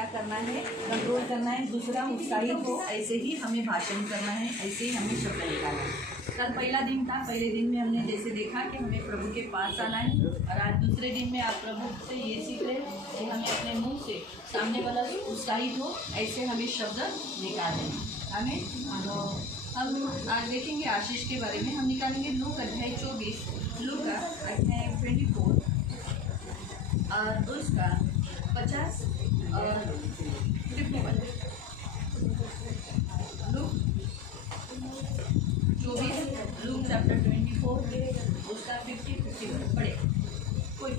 क्या करना है, कंट्रोल करना है। दूसरा उत्साहित हो, ऐसे ही हमें भाषण करना है, ऐसे ही हमें शब्द निकालना है। कल पहला दिन था, पहले दिन में हमने जैसे देखा कि हमें प्रभु के पास आना है, और आज दूसरे दिन में आप प्रभु से ये सीख रहे हैं कि हमें अपने मुंह से सामने वाला उत्साहित हो, ऐसे हमें शब्द निकालने हैं। हम आज देखेंगे आशीष के बारे में। हम निकालेंगे लूक अध्याय 24, लूक अध्याय 24 और उसका 50 और 51। लूक 24, लूक चैप्टर 24 उसका 50-51 पढ़े कोई।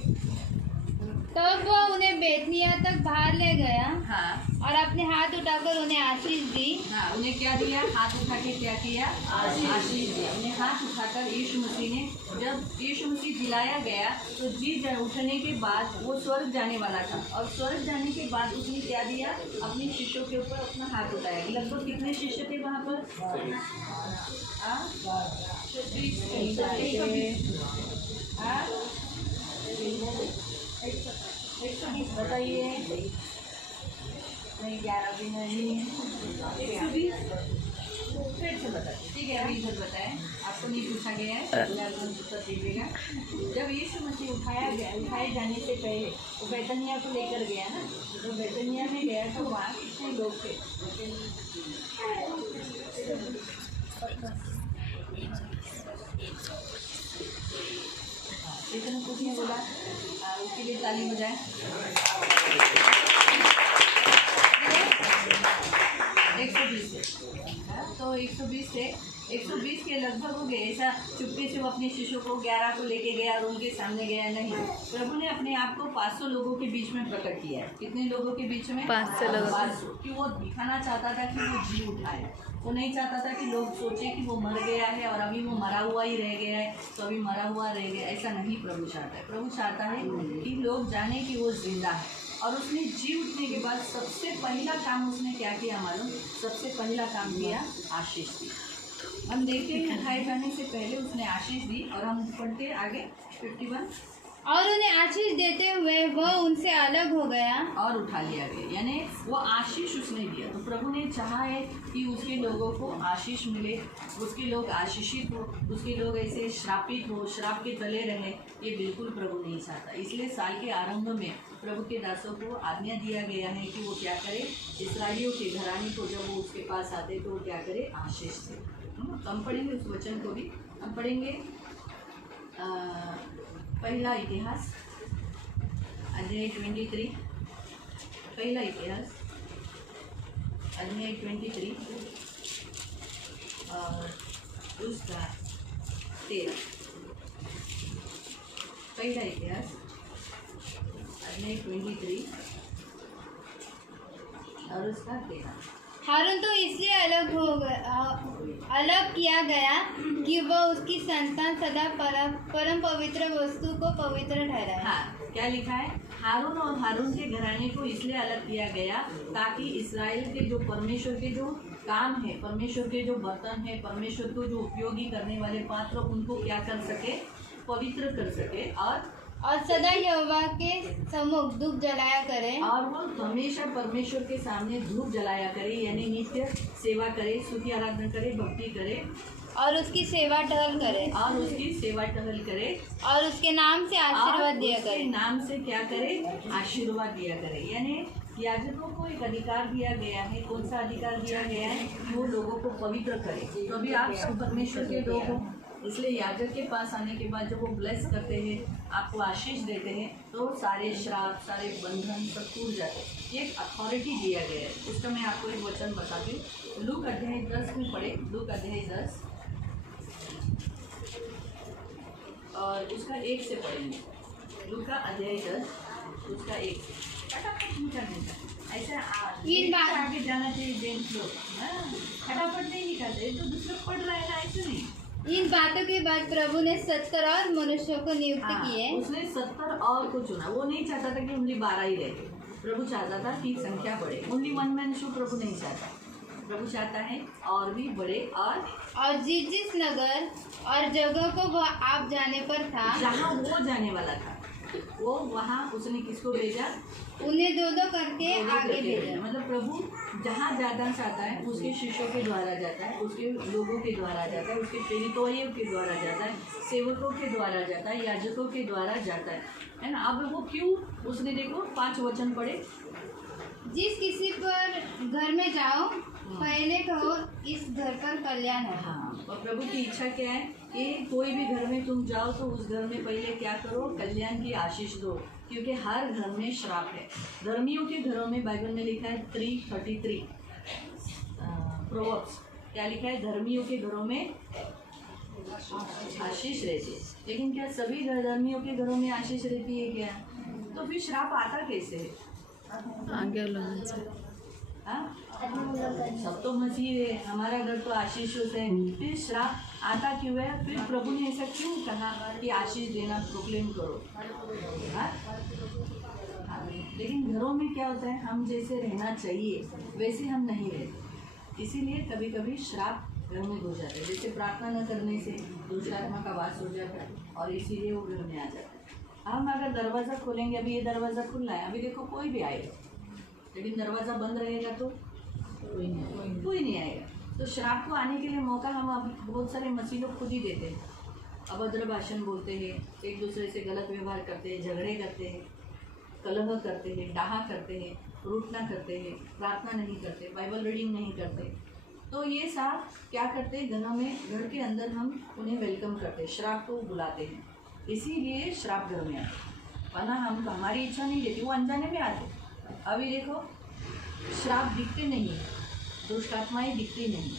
तब वह उन्हें बेथनिया तक बाहर ले गया। हाँ, और अपने हाथ उठाकर उन्हें आशीष दी। हाँ, उन्हें क्या दिया? हाथ उठा के क्या किया? आशीष दिया। उन्हें हाथ उठाकर यीशु मसीह ने, जब यीशु मसीह दिलाया गया तो जी उठने के बाद वो स्वर्ग जाने वाला था, और स्वर्ग जाने के बाद उसने क्या दिया? अपने शिष्यों के ऊपर अपना हाथ उठाया। लगभग कितने शिष्य थे वहाँ पर? 120 बताइए। नहीं, 11 भी नहीं, 120 फिर से बताइए। ठीक है, अभी इधर बताएं, आपको नहीं पूछा गया है, उत्तर दीजिएगा। जब यीशु मसीह उठाए जाने से पहले वो बैतनिया को लेकर गया ना, तो बैतनिया में गया तो वहाँ कितने लोग थे? इतना कुछ नहीं बोला, उसके लिए ताली हो जाए। 120 तो 120 के लगभग हो गए। ऐसा चुपके से वो अपने शिष्यों को 11 को लेके गया और उनके सामने गया नहीं। प्रभु ने अपने आप को 500 लोगों के बीच में प्रकट किया है। कितने लोगों के बीच में? 500 लोगों। 500। कि वो दिखाना चाहता था कि वो जी उठाए। वो नहीं चाहता था कि लोग सोचे कि वो मर गया है और अभी वो मरा हुआ ही रह गया है, तो अभी मरा हुआ रह गया। ऐसा नहीं प्रभु चाहता है। प्रभु चाहता है कि लोग जाने कि वो जिंदा है। और उसने जी उठने के बाद सबसे पहला काम उसने क्या किया मालूम? सबसे पहला काम किया, आशीष दी। हम देखते हैं उठाए जाने से पहले उसने आशीष दी। और हम पढ़ते आगे 51। और उन्हें आशीष देते हुए वह उनसे अलग हो गया और उठा लिया गया, यानी वो आशीष उसने दिया। तो प्रभु ने चाहा है कि उसके लोगों को आशीष मिले, उसके लोग आशीषित हो, उसके लोग ऐसे श्रापित हो, श्राप के तले रहे। ये बिल्कुल प्रभु नहीं चाहता। इसलिए साल के आरंभ में प्रभु के दासों को आज्ञा दिया गया है कि वो क्या करे? इस्राएलियों के घराने को जब वो उसके पास आते तो वो क्या करे? आशीष दे। हम पढ़ेंगे उस वचन को भी। हम पढ़ेंगे पहला इतिहास अध्याय 23, पहला इतिहास अध्याय 23 और उसका 13। पहला इतिहास अध्याय 23 और उसका 13। हारून तो इसलिए अलग किया गया कि वह उसकी संतान सदा परम पवित्र वस्तु को पवित्र ठहराए। हाँ, क्या लिखा है? हारून और हारून के घराने को इसलिए अलग किया गया ताकि इस्राएल के जो परमेश्वर के जो काम है, परमेश्वर के जो बर्तन है, परमेश्वर को जो उपयोगी करने वाले पात्र, उनको क्या कर सके? पवित्र कर सके। और सदा यहोवा के सम्मुख धूप जलाया करे। और वो हमेशा परमेश्वर के सामने धूप जलाया करे, यानी नित्य सेवा करे, स्तुति आराधना करे, भक्ति करे और उसकी सेवा टहल करे। और उसकी सेवा टहल करे और उसके नाम से आशीर्वाद दिया करे। उसके नाम से क्या करे? आशीर्वाद दिया करे। यानी याजकों को एक अधिकार दिया गया है। कौन सा अधिकार दिया गया है? कि वो लोगों को पवित्र करे। तो अभी आप सब परमेश्वर के लोग हो, इसलिए याजक के पास आने के बाद जब वो ब्लेस करते हैं, आपको आशीष देते हैं, तो सारे श्राप, सारे बंधन सब टूट जाते हैं। ये एक अथॉरिटी दिया गया है। उसका मैं आपको एक वचन बताती हूँ। लूक अध्याय 10 में पढ़े, लूक अध्याय 10 और उसका 1 से पढ़ेंगे। लूक का अध्याय 10 उसका 1 से। ऐसा आगे जाना चाहिए जेंट्स लोग। फटाफट नहीं निकालते, तो दूसरा पढ़ रहा है ना, ऐसे नहीं। इन बातों के बाद प्रभु ने 70 और मनुष्यों को नियुक्त किए। उसने 70 और को चुना। वो नहीं चाहता था कि ओनली 12 ही रहे। प्रभु चाहता था कि संख्या बढ़े। ओनली 1 मैन शो प्रभु नहीं चाहता। प्रभु चाहता है और भी बढ़े। और जिस नगर और जगह को वह आप जाने पर था, जहाँ वो जाने वाला था, वो वहाँ उसने किसको भेजा? उन्हें दो दो करके आगे भेजा। मतलब प्रभु जहाँ जाना चाहता है उसके शिष्यों के द्वारा जाता है, उसके लोगों के द्वारा जाता है, उसके प्रेरितों के द्वारा जाता है, सेवकों के द्वारा जाता है, याजकों के द्वारा जाता है ना। अब वो क्यों, उसने देखो 5 वचन पढ़े। जिस किसी पर घर में जाओ पहले कहो इस घर पर कल्याण है। हाँ, और प्रभु की इच्छा क्या है कि कोई भी घर में तुम जाओ तो उस घर में पहले क्या करो? कल्याण की आशीष दो, क्योंकि हर घर में श्राप है। धर्मियों के घरों में बाइबल में लिखा है 3:33 प्रोवर्ब्स, क्या लिखा है? धर्मियों के घरों में आशीष रहती है। लेकिन क्या सभी धर्मियों के घरों में आशीष रहती है क्या? तो फिर श्राप आता कैसे है? आगे लोगों से हाँ? सब तो मसीह है, हमारा घर तो आशीषों से है, फिर श्राप आता क्यों है? फिर प्रभु ने ऐसा क्यों कहा कि आशीष देना प्रोक्लेम करो? हाँ? हाँ, लेकिन घरों में क्या होता है, हम जैसे रहना चाहिए वैसे हम नहीं रहते, इसीलिए कभी कभी श्राप घर में हो जाता है। जैसे प्रार्थना न करने से दुष्ट आत्मा का वास हो जाता है और इसीलिए वो घर में आ जाता है। हम अगर दरवाज़ा खोलेंगे, अभी ये दरवाज़ा खुला है, अभी देखो कोई भी आएगा, लेकिन दरवाज़ा बंद रहेगा तो कोई नहीं आएगा। तो श्राप को आने के लिए मौका हम अभी बहुत सारे मसीह लोग खुद ही देते हैं। अभद्र भाषण बोलते हैं, एक दूसरे से गलत व्यवहार करते हैं, झगड़े करते हैं, कलह करते हैं, डाहा करते हैं, रूठना करते हैं, प्रार्थना नहीं करते, बाइबल रीडिंग नहीं करते। तो ये सब क्या करते हैं? घरों में, घर के अंदर हम उन्हें वेलकम करते हैं, श्राप को बुलाते हैं, इसीलिए श्राप घर में आते। वरना हम, हमारी इच्छा नहीं रहती, वो अनजाने में आते। अभी देखो श्राप दिखते नहीं है, दुष्ट आत्माएं दिखती नहीं,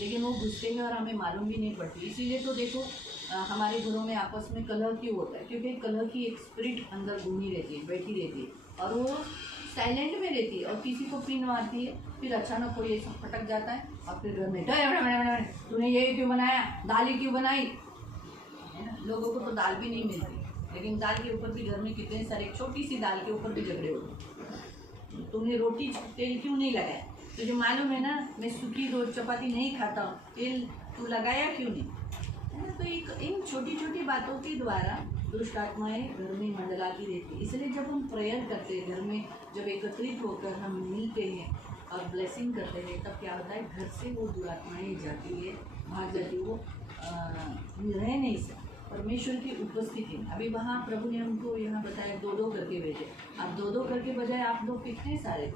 लेकिन वो घुसते हैं और हमें मालूम भी नहीं पड़ती। इसीलिए तो देखो हमारे घरों में आपस में कलह क्यों होता है? क्योंकि कलह की एक स्पिरिट अंदर घूमी रहती है, बैठी रहती है, और वो साइलेंट में रहती है, और किसी को पिन मारती है, फिर अचानक कोई ऐसा फटक जाता है और फिर घर में तूने ये क्यों बनाया, दाल ही क्यों बनाई, है ना। लोगों को तो दाल भी नहीं मिलती, लेकिन दाल के ऊपर भी घर में कितने सारे, छोटी सी दाल के ऊपर भी झगड़े होते। तुमने रोटी तेल क्यों नहीं लगाया? तुझे मालूम है ना मैं सूखी रोज चपाती नहीं खाता हूँ, तेल तू लगाया क्यों नहीं, है ना। तो इन छोटी छोटी बातों के द्वारा दुष्ट आत्माएं घर में मंडलाती रहती। इसलिए जब हम प्रेयर करते हैं, घर में जब एकत्रित होकर हम मिलते हैं और ब्लेसिंग करते हैं, तब क्या होता है? घर से वो दुरात्माएं जाती है, भाग जाती है, वो रह नहीं सकती परमेश्वर की उपस्थिति में। अभी वहाँ प्रभु ने हमको यहाँ बताया 2-2 करके भेजे। आप 2-2 करके बजाय आप लोग कितने सारे,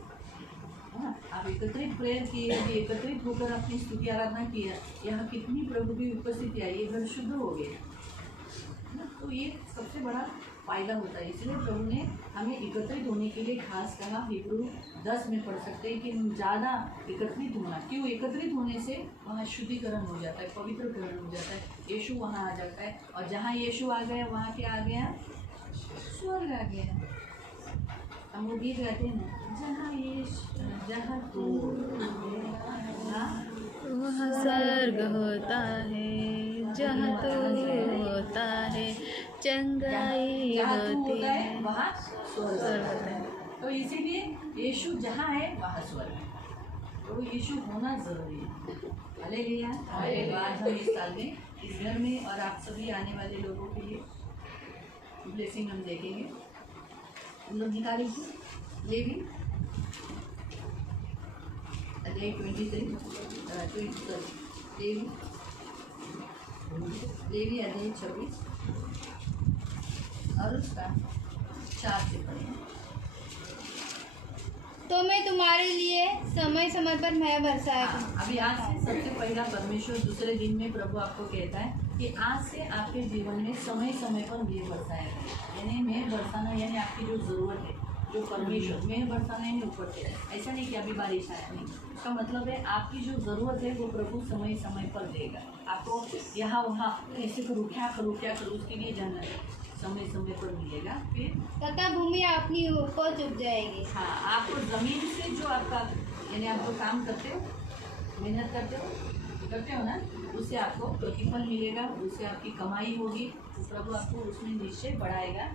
हाँ, आप एकत्रित प्रेयर किए, एकत्रित होकर अपनी स्तुति आराधना किया, यहाँ कितनी प्रभु की उपस्थिति आई, ये घर शुद्ध हो गया ना। तो ये सबसे बड़ा फायदा होता है। इसलिए प्रभु ने हमें एकत्रित होने के लिए खास कहा। हिब्रू 10 में पढ़ सकते हैं कि हम ज़्यादा एकत्रित होना, क्यों? एकत्रित होने से वहाँ शुद्धिकरण हो जाता है, पवित्रकरण हो जाता है, यीशु वहाँ आ जाता है, और जहाँ यीशु आ गया वहाँ क्या आ गया? स्वर्ग आ गया। हम वो गीत गाते हैं ना, जहाँ तू वहाँ स्वर्ग होता है, जहाँ तो होता है चंगाई होती है, वहाँ स्वर्ग होता है। तो इसीलिए यीशु जहाँ है वहाँ स्वर्ग है, तो यीशु होना जरूरी है। हालेलुया। आज हम इस साल में इस घर में और आप सभी आने वाले लोगों के लिए ब्लेसिंग हम देखेंगे। हम लोग निकालेंगे लेवी अध्याय 23 लेवी अध्याय 26 और उसका 4 से पढ़ेंगे। तो मैं तुम्हारे लिए समय समय पर मैं बरसाया हाँ, अभी आज से सबसे पहला परमेश्वर दूसरे दिन में प्रभु आपको कहता है कि आज से आपके जीवन में समय समय पर मेघ बरसाया करें। यानी मेघ बरसाना यानी आपकी जो ज़रूरत है, जो परमेश्वर मेघ बरसाना यानी ऊपर से, ऐसा नहीं कि अभी बारिश आया नहीं। उसका मतलब है आपकी जो ज़रूरत है वो प्रभु समय समय पर देगा। आपको यहाँ वहाँ ऐसे करूँ क्या करूँ उसके लिए जाना है, समय समय पर मिलेगा। फिर तथा भूमि अपनी उपज उग जाएगी। हाँ, आपको ज़मीन से जो आपका यानी आप जो काम करते हो, मेहनत करते हो ना, उससे आपको प्रतिफल मिलेगा, उससे आपकी कमाई होगी, तो प्रभु आपको उसमें निश्चय बढ़ाएगा।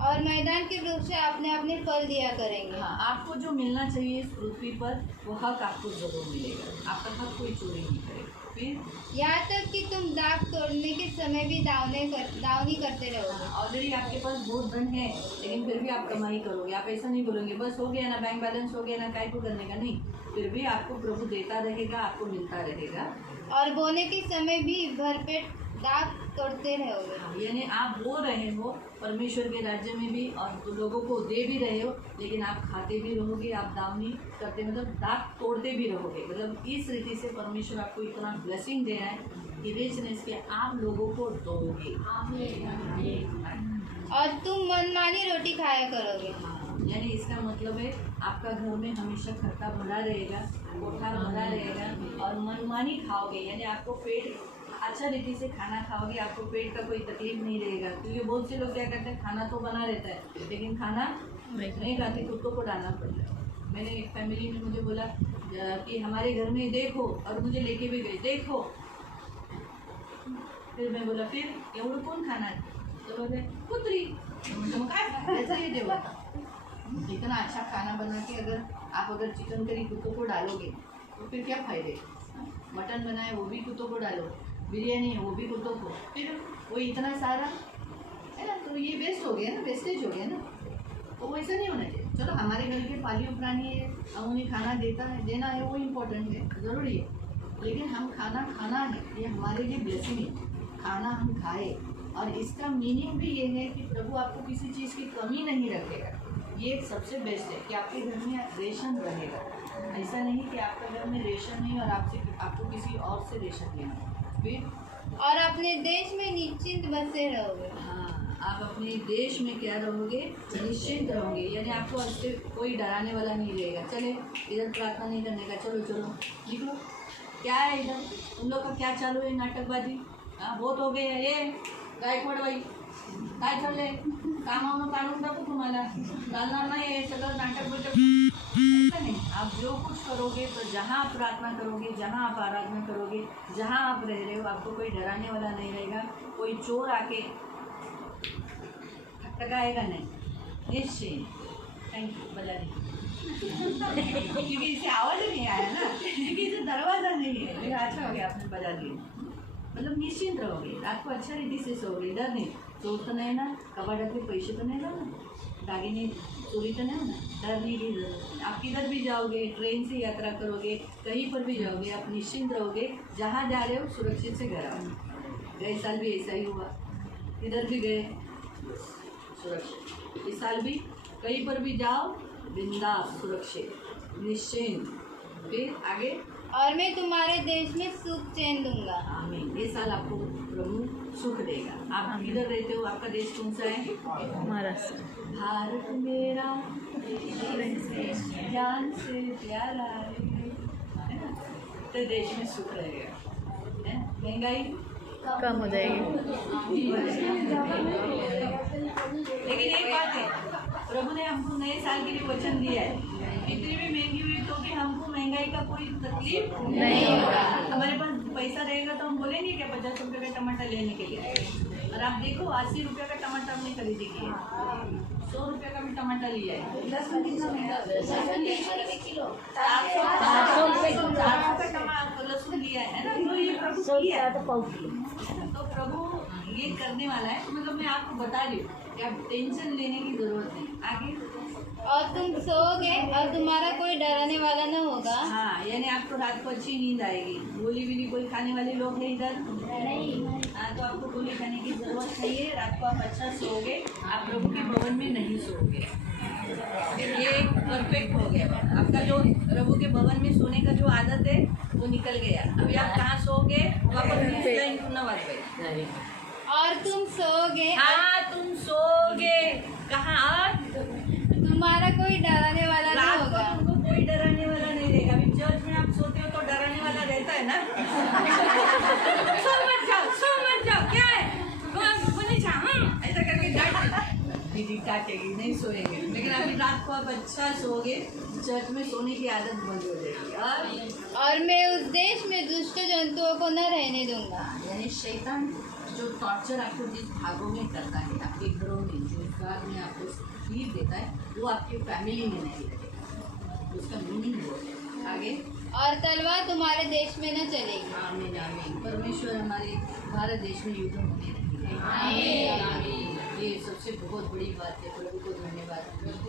और मैदान के वृक्ष अपने अपने फल दिया करेंगे। हाँ, आपको जो मिलना चाहिए इस पृथ्वी पर वो हक आपको जरूर मिलेगा। आपका हक कोई चोरी नहीं करेगा। फिर यहाँ तक कि तुम दाग तोड़ने के समय भी दावनी करते रहोगे। ऑलरेडी आपके पास बहुत धन है, लेकिन फिर भी आप कमाई करोगे। आप ऐसा नहीं बोलोगे बस हो गया ना, बैंक बैलेंस हो गया ना, काय को करने का नहीं। फिर भी आपको प्रभु देता रहेगा, आपको मिलता रहेगा। और बोने के समय भी भरपेट दाग तोड़ते रहोगे। यानी आप बो रहे हो परमेश्वर के राज्य में भी, और तो लोगों को दे भी रहे हो, लेकिन आप खाते भी रहोगे, आप दावनी करते मतलब दाग तोड़ते भी रहोगे। मतलब इस रीति से परमेश्वर आपको इतना ब्लेसिंग दे रहा है कि रिचनेस के आप लोगों को दोगे। और तुम मनमानी रोटी खाया करोगे। यानी इसका मतलब है आपका घर में हमेशा खट्टा भरा रहेगा, कोठा भरा रहेगा, और मनमानी खाओगे। यानी आपको पेट अच्छा रीति से खाना खाओगे, आपको पेट का कोई तकलीफ नहीं रहेगा। क्योंकि बहुत से लोग क्या करते हैं, खाना तो बना रहता है लेकिन खाना नहीं खाते, कुत्तों को डालना पड़ता है। मैंने एक फैमिली में मुझे बोला कि हमारे घर में देखो, और मुझे लेके भी गए देखो। फिर मैं बोला फिर एवढं कौन खाना है, तो बोले कुतरी। तो मग काय ऐसा ये देवा इतना अच्छा खाना बना के अगर चिकन करी कुत्तों को डालोगे तो फिर क्या फायदे। मटन बनाए वो भी कुत्तों को डालो, बिरयानी है वो भी कुत्तों को, फिर वो इतना सारा है ना, तो ये वेस्ट हो गया ना, वेस्टेज हो गया ना। तो वैसा नहीं होना चाहिए। चलो हमारे घर के पालित प्राणी है, हम उन्हें खाना देना है, वो इम्पोर्टेंट है, ज़रूरी है। लेकिन हम खाना है, ये हमारे लिए ब्लेसिंग है। खाना हम खाए, और इसका मीनिंग भी ये है कि प्रभु आपको किसी चीज़ की कमी नहीं रखेगा। ये सबसे बेस्ट है कि आपके घर में रेशन रहेगा। ऐसा नहीं कि आपका घर में रेशन नहीं और आपको किसी और से रेशन लेना। फिर और अपने देश में निश्चिंत बसे रहोगे। हाँ, आप अपने देश में क्या रहोगे, निश्चिंत रहोगे। यानी आपको उससे कोई डराने वाला नहीं रहेगा। चले इधर प्रार्थना नहीं करने का, चलो चलो निकलो। क्या है इधर उन लोग का क्या चालू है, नाटकबाजी। हाँ बहुत हो गए ये गायकवाड बाई काय चाललंय, कामावरून काढून टाकू तुम्हाला, चालणार नाही हे सगळं नाटक बिटक। ऐसा नहीं, आप जो कुछ करोगे, तो जहाँ आप प्रार्थना करोगे, जहाँ आप आराधना करोगे, जहाँ आप रह रहे हो, आपको कोई डराने वाला नहीं रहेगा। कोई चोर आके ठकाएगा नहीं, निश्चय। थैंक यू बजा दी क्योंकि इसे आवाज़ ही नहीं आया ना, क्योंकि इसे दरवाज़ा नहीं है। लेकिन अच्छा हो गया आपने बजा दिया। मतलब निश्चिंत रहोगे, रात को अच्छा रीति से सोओगे, डर नहीं। चोर तो नहीं ना, कबाड़ातले पैसे तो नहीं ना, दागिने चोरी तो नहीं ना, डरने की जरूरत नहीं। आप किधर भी जाओगे, ट्रेन से यात्रा करोगे, कहीं पर भी जाओगे, आप निश्चिंत रहोगे। जहाँ जा रहे हो सुरक्षित से घर आओ। गए साल भी ऐसा ही हुआ, इधर भी गए सुरक्षित, इस साल भी कहीं पर भी जाओ बिंदास, सुरक्षित, निश्चिंत। फिर आगे, और मैं तुम्हारे देश में सुख चैन दूंगा। आमीन। ये साल आपको प्रभु सुख देगा। आप किधर रहते हो, आपका देश कौन सा है? महाराष्ट्र। भारत मेरा जान से प्यारा है ना, तो देश में सुख रहेगा। है महंगाई कम हो जाएगी। लेकिन एक बात है, प्रभु ने हमको नए साल के लिए वचन दिया है, कितनी भी महंगी हुई तो भी हमको महंगाई का कोई तकलीफ नहीं होगा। हमारे पास पैसा रहेगा तो हम बोलेंगे क्या 50 रुपये का टमाटर लेने के लिए। और आप देखो 80 रुपये का टमाटर हमने खरीदी किया, 100 रुपये का भी टमाटर लिया है। 10 में कितना महंगा, 400 रुपये टमाटर लहसुन लिया है ना। तो ये प्रभु किया, तो प्रभु ये करने वाला है। तो मतलब मैं आपको बता रही हूँ कि आप टेंशन लेने की जरूरत नहीं। आगे, और तुम सोओगे और तुम्हारा कोई डराने वाला न होगा। हाँ, यानी आपको रात को अच्छी नींद आएगी। गोली भी कोई खाने वाले लोग हैं इधर नहीं। हाँ, तो आपको गोली खाने की जरूरत नहीं है। रात को आप अच्छा सोओगे, आप प्रभु के भवन में नहीं सोओगे। ये परफेक्ट हो गया आपका। जो प्रभु के भवन में सोने का जो आदत है वो निकल गया। अभी आप कहाँ सोओगे, वापस लाइन पुनः वापस। और तुम सोओगे, हाँ तुम सोओगे कहाँ, तुम्हारा कोई डराने वाला नहीं रात होगा। को तुमको कोई डराने वाला नहीं रहेगा। अभी चर्च में आप सोते हो तो डराने वाला रहता है ना। सो मत जाओ, क्या है ऐसा करके दीदी काटेगी, नहीं सोएंगे। लेकिन अभी रात को आप अच्छा सोओगे, चर्च में सोने की आदत बंद हो जाएगी। और मैं उस देश में दुष्ट जंतुओं को न रहने दूंगा। यानी शैतान जो टॉर्चर आपको जिस भागों में करता है, आपके घरों में जो बाद में आपको तकलीफ देता है वो आपकी फैमिली में नहीं रहेगा। उसका मीनिंग वो है। आगे, और तलवार तुम्हारे देश में न चलेगी। आमीन आमीन। परमेश्वर हमारे भारत देश में युद्ध होने नहीं। आमीन। ये सबसे बहुत बड़ी बात है। प्रभु को धन्यवाद।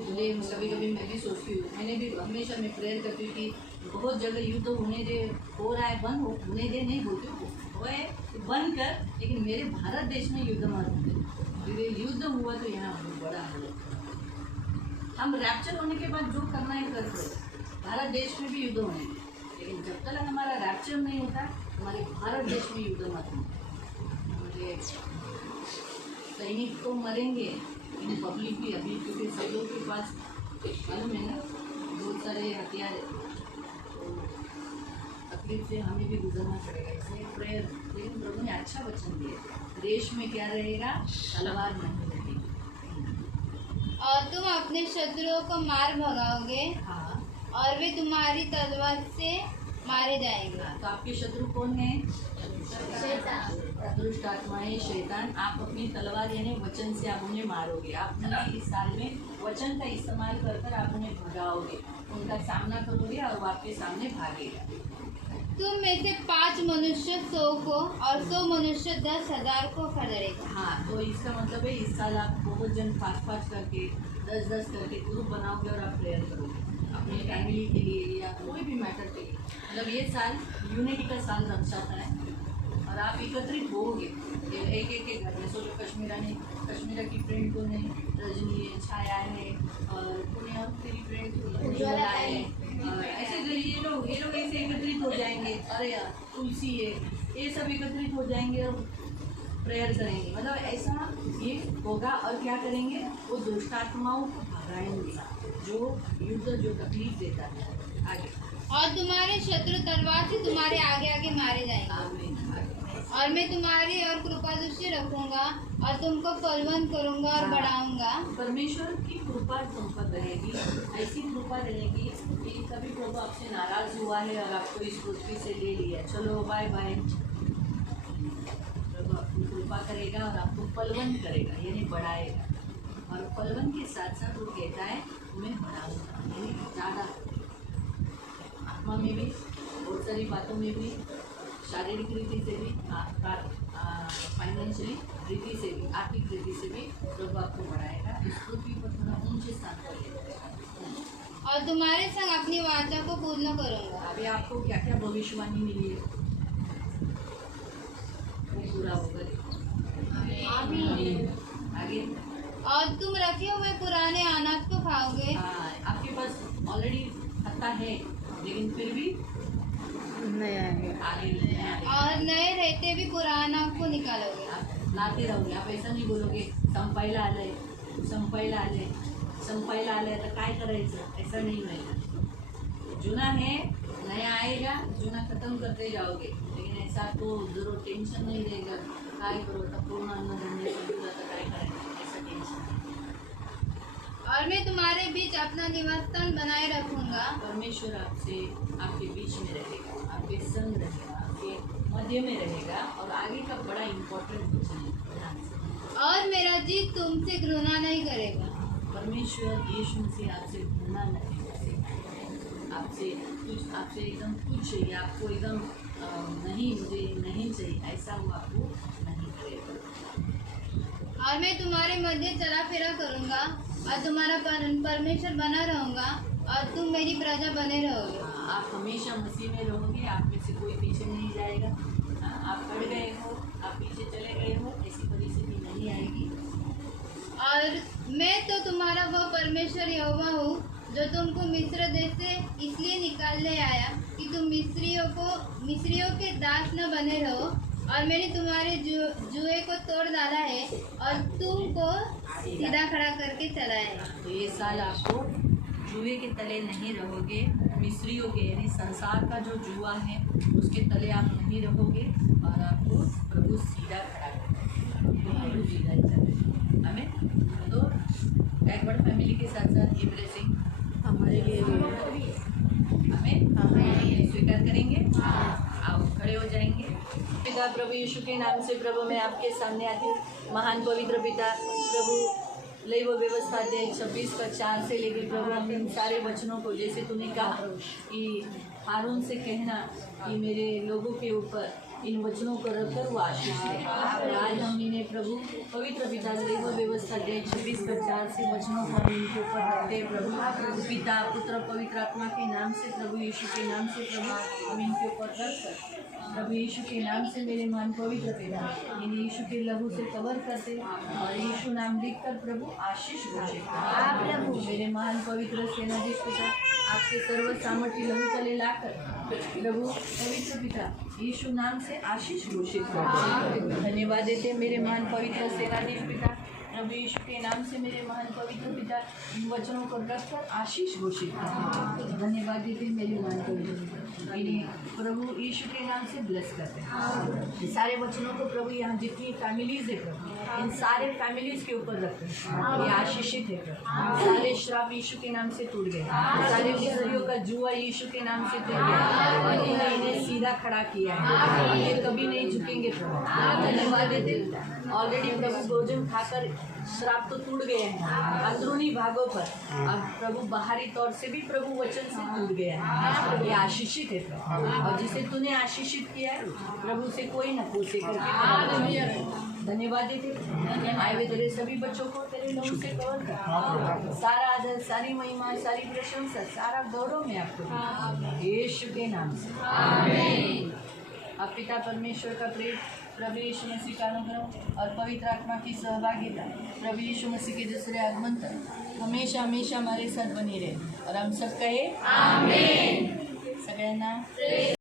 मुझे कभी कभी मैं भी सोचती हूँ, मैंने भी हमेशा मैं प्रेयर करती हूँ कि बहुत जगह युद्ध होने दे, हो रहा है, बंद होने दे, नहीं बोलती हूँ वो है बंद कर, लेकिन मेरे भारत देश में युद्ध मत होने। युद्ध हुआ तो यहाँ बहुत बड़ा है। हम रैप्चर होने के बाद जो करना है करते, भारत देश में भी युद्ध होने, लेकिन जब तक हमारा रैप्चर नहीं होता हमारे भारत देश में युद्ध मत होने। मुझे सैनिक तो मरेंगे, लेकिन पब्लिक भी अभी, क्योंकि सब लोग के पास मालूम है ना बहुत सारे हथियार है, तो तकलीफ से हमें भी गुजरना पड़ेगा। इसलिए प्रेयर, लेकिन प्रभु ने अच्छा वचन दिया, देश में क्या रहेगा, तलवार नहीं रहेगी। और तुम अपने शत्रुओं को मार भगाओगे हाँ, और वे तुम्हारी तलवार से मारे जाएंगे। तो आपके शत्रु कौन है? दुष्ट आत्माएं, शैतान। आप अपनी तलवार यानी वचन से आप उन्हें मारोगे। आप उन्हें इस साल में वचन का इस्तेमाल कर कर आप उन्हें भगाओगे, उनका सामना करोगे और वो आपके सामने भागेगा। तुम में से 5 मनुष्य 100 को और 100 मनुष्य 10,000 को खदेड़ेगा। हाँ, तो इसका मतलब है इस साल आप बहुत जन 5-5 करके 10-10 करके ग्रुप बनाओगे और आप प्रेयर करोगे अपनी फैमिली के लिए या कोई भी मैटर के लिए। मतलब ये साल यूनिटी का साल दर्शाता है और आप एकत्रित होगे एक एक के घर में। सोचो कश्मीरा की फ्रेंड को है, रजनी है, छाया है, और पुण्य तेरी फ्रेंड उज्ज्वला है, ऐसे ये लोग ऐसे एकत्रित हो जाएंगे। अरे यार तुलसी है, ये सब एकत्रित हो जाएंगे और प्रेयर करेंगे। मतलब ऐसा ये होगा और क्या करेंगे, वो दुष्टात्माओं को भगाएंगे जो युद्ध जो तकलीफ देता है। आगे, और तुम्हारे शत्रु तलवार से तुम्हारे आगे आगे मारे जाएंगे। आमीन। और मैं तुम्हारी और कृपा दृष्टि रखूंगा और तुमको फलवंत करूंगा और बढ़ाऊंगा। परमेश्वर की कृपा तुम पर रहेगी, ऐसी कृपा रहेगी कि कभी प्रभु आपसे नाराज हुआ है और आपको इस पृथ्वी से ले लिया, चलो बाय बाय, प्रभु आपको कृपा करेगा और आपको फलवंत करेगा यानी बढ़ाएगा। और फलवंत के साथ साथ वो कहता है तुम्हें बढ़ाऊंगा, यानी ज़्यादा आत्मा में भी, बहुत सारी बातों में भी, शारीरिक रीति से भी, फाइनेंशियली रीति से भी, आर्थिक रीति से भी प्रभु आपको बढ़ाएगा, इस पृथ्वी पर थोड़ा ऊंचे स्थान पर ले जाएगा। और तुम्हारे संग अपनी वाचा को पूर्ण करूंगा। अभी आपको क्या क्या भविष्यवाणी मिली है वो पूरा होगा। आगे, और तुम रखे हुए पुराने अनाज को खाओगे। हाँ, आपके पास ऑलरेडी पता है लेकिन फिर भी नहीं आएंगे। आगे नहीं आएगा। और नए रहते भी पुराना को निकालोगे। आप लाते रहोगे, आप ऐसा नाही बोलोगे संपायला आलंय तर काय करायचं, ऐसा नहीं होएगा। जुना है नया आएगा, जुना खत्म करते जाओगे, लेकिन ऐसा तो जरूर टेंशन नहीं रहेगा काय करो आता पूर्ण अन्नधान्य संपलं तर काय करायचं, ऐसा टेंशन नहीं। और मैं तुम्हारे बीच अपना निवास स्थान बनाए रखूंगा। परमेश्वर आपसे आपके बीच में रहेगा, आपके संग रहेगा, आपके मध्य में रहेगा। और आगे का बड़ा इम्पोर्टेंट क्वेश्चन है, ध्यान से। और मेरा जी तुमसे घृणा नहीं करेगा। परमेश्वर यीशु मसीह आपसे घृणा नहीं करेगा, आपसे एकदम कुछ चाहिए, आपको एकदम नहीं मुझे नहीं चाहिए, ऐसा वो आपको नहीं करेगा। और मैं तुम्हारे मध्य चला फिरा करूंगा और तुम्हारा परमेश्वर बना रहूंगा और तुम मेरी प्रजा बने रहोगे। आप हमेशा मसीह में रहोगे, आप में से कोई पीछे नहीं जाएगा। आप पड़ गए हो, आप पीछे चले गए हो, ऐसी परिस्थिति नहीं आएगी। और मैं तो तुम्हारा वह परमेश्वर यहोवा हूँ जो तुमको मिस्र देश से इसलिए निकालने आया कि तुम मिस्रियों के दास न बने रहो। और मैंने तुम्हारे जुए को तोड़ डाला है और तुमको सीधा खड़ा करके चलाया है। तो ये साल आपको जुए के तले नहीं रहोगे, मिस्रियों के यानी संसार का जो जुआ है उसके तले आप नहीं रहोगे और आपको प्रभु सीधा खड़ा करेगा, प्रभु सीधा ही चलेगा। हमें तो बैकवर्ड फैमिली के साथ साथ ये ब्लेसिंग हमारे लिए हमें स्वीकार करेंगे। आप खड़े हो जाएंगे। पिता प्रभु यीशु के नाम से प्रभु मैं आपके सामने आती हूँ। महान पवित्र पिता प्रभु लैव व्यवस्था अध्याय 26 का 4 से लेकर प्रभु हम इन सारे वचनों को जैसे तूने कहा कि हारून से कहना कि मेरे लोगों के ऊपर इन वचनों को रखकर वो आशीष है। और आज हम इन्हें प्रभु पवित्र पिता लैव व्यवस्था अध्याय 26 का 4 से वचनों को हम इनके ऊपर रखते हैं प्रभु। पिता पुत्र पवित्र आत्मा के नाम से प्रभु यीशु के नाम से प्रभु हम इनके ऊपर रखकर प्रभु यीशु के नाम से मेरे मान पवित्र पिता इन्हें यीशु के लहू से कवर करते और यीशु नाम लिखकर प्रभु आशीष घोषित करते। प्रभु मेरे महान पवित्र सेनाधीश पिता आपके सर्व सामर्थ्य लहू तले लाकर प्रभु पवित्र पिता यीशु नाम से आशीष घोषित करते। धन्यवाद देते मेरे महान पवित्र सेनाधीश पिता प्रभु यीशु के नाम से मेरे महान पवित्र पिता इन वचनों को रखकर आशीष घोषित करते। धन्यवाद देते मेरे महान पवित्र पिता इन्हें प्रभु यीशु के नाम से ब्लेस करते हैं। ये सारे वचनों को प्रभु यहाँ जितनी फैमिलीज है प्रभु इन सारे फैमिलीज के ऊपर रखते हैं। ये आशीषित है प्रभु। सारे श्राप यीशु के नाम से टूट गए। सारे मिस्रियों का जुआ यीशु के नाम से टूट गया और इन्हें सीधा खड़ा किया है। ये कभी नहीं झुकेंगे प्रभु। धन्यवाद देते ऑलरेडी प्रभु भोजन खाकर श्राप तो टूट गए हैं अंदरूनी भागों पर। अब प्रभु बाहरी तौर से भी प्रभु वचन से टूट गया है। ये आशीषित है प्रभु और जिसे तूने आशीषित किया है प्रभु से कोई न पूछे करके धन्यवाद देते। आए हुए तेरे सभी बच्चों को तेरे लहू से कवर कर। सारा आदर सारी महिमा सारी प्रशंसा सारा गौरव में आपको यीशु के नाम से आमीन। अब पिता परमेश्वर का प्रेम प्रभु यीशु मसीह का अनुग्रह और पवित्र आत्मा की सहभागिता प्रभु यीशु मसीह के दूसरे आगमन तक हमेशा हमेशा हमारे साथ बनी रहे और हम सब कहे आमीन। सगळ्यांना